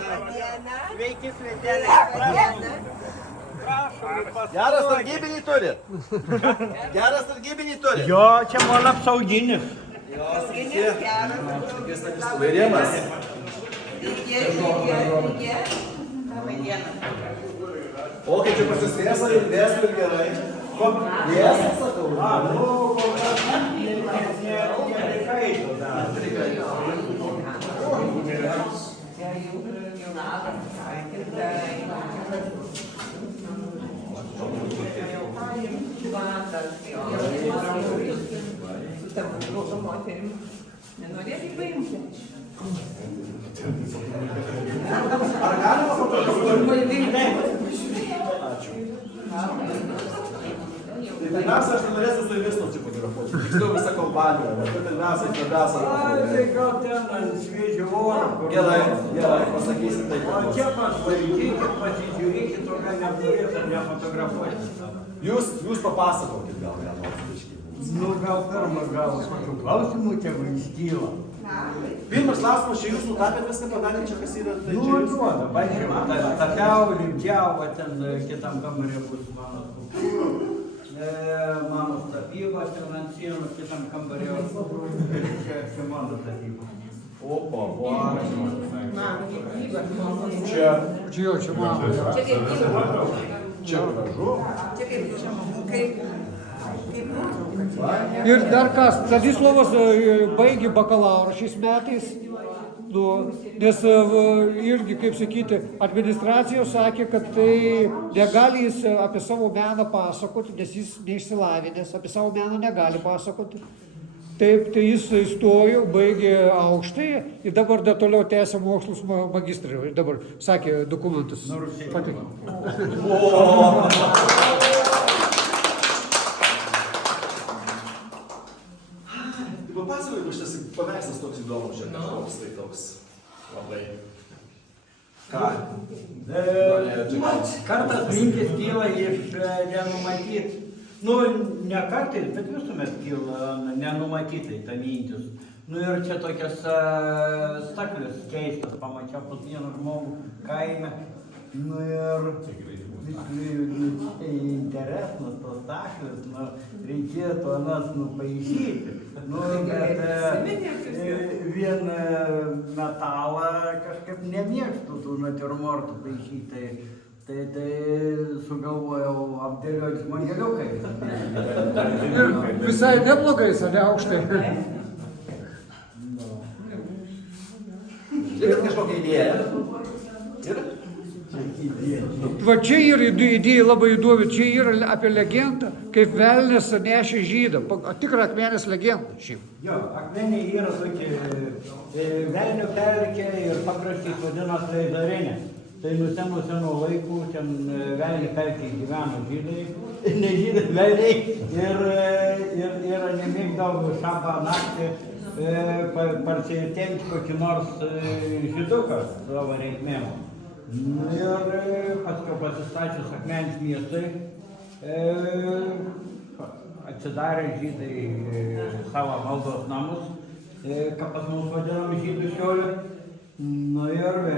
Sveiki, Svetelė. Geras sargybinį turi. Geras sargybinį turi. Jo, čia mano apsauginis. Vairimas. O, kai čia pasisvėsa ir dėstų ir gerai. Dėstų, sakau. Kol kas neprikaito dar. Nenorėtai paimti. Ar galima fotografuoti? Ačiū. Tai pirmiausia, aš norėsiu su jumis nusifotografuoti. Tiksliau visą kompaniją. Bet pirmiausia, Tai gal ten ant šviežio oro. Gerai, pasakysi tai. O čia pasvarykit, pasižiūrėkit, o gal neturėsit nefotografuoti. Jūs papasakokit gal ką nors biškį. Nu, gal pirmas galas kokių klausimų čia iškyla. Pirmas klausimas, čia jūs nutapėt viską padarėt, čia kas yra? Tai Nu, čia jūs... atrodo, pažiūrėjau, tapiau, limdžiau, va ten kitam kambarė bus mano skulptūra. Mano tapyba, ten ant sienų, kitam kambarė. Čia mano tapyba. Opa, Čia čia mano. čia gražu. Ir dar kas, Stanislovas baigė bakalaurą šiais metais, nu, nes irgi, kaip sakyti, administracija sakė, kad tai negali jis apie savo meną pasakoti, nes jis neišsilavinęs, apie savo meną negali pasakoti. Taip, tai jis įstojo, baigė aukštąjį ir dabar dar toliau tęsia mokslus magistrą. Ir dabar sakė dokumentus. Patikė. Papasakok, šitas paveikslas toks įdomus, čia kažkoks tai toks labai. Ką? Kartas mintis kyla iš nenumatyt. Nu, ne kartais, bet visuomet kyla nenumatytai ta mintis. Nu ir čia tokias staklius keistas, pamačiau pas vieną žmogų kaime. Nu ir interesnas tos staklius, nu, reikėtų anas nupaišyti. Nu, bet vien metalą kažkaip nemėgstu tų natiurmortų paišyti. Tai sugalvojau apdėlioti žmogeliukai. Visai neblogai, ne aukštai. Ir kažkokia idėja. Ir? Va čia yra idėja labai įdomi, čia yra apie legendą, kaip velnės nešė žydą, tikrą akmenės legendą šiaip. Jo, akmeniai yra tokie velnių pelkė ir pakraštys vadinas Leidarinė. Tai nuo senų laikų ten velnių pelkėje gyveno žydai, ne žydai, velniai ir nemėgdavo šabą naktį parsitempti kokį nors žyduką savo reikmėm. Ir paskui pasistačius akmens miestai, atsidarė žydai savo maldos namus, ką pas mus vadinam žydų šiolių. Nu ir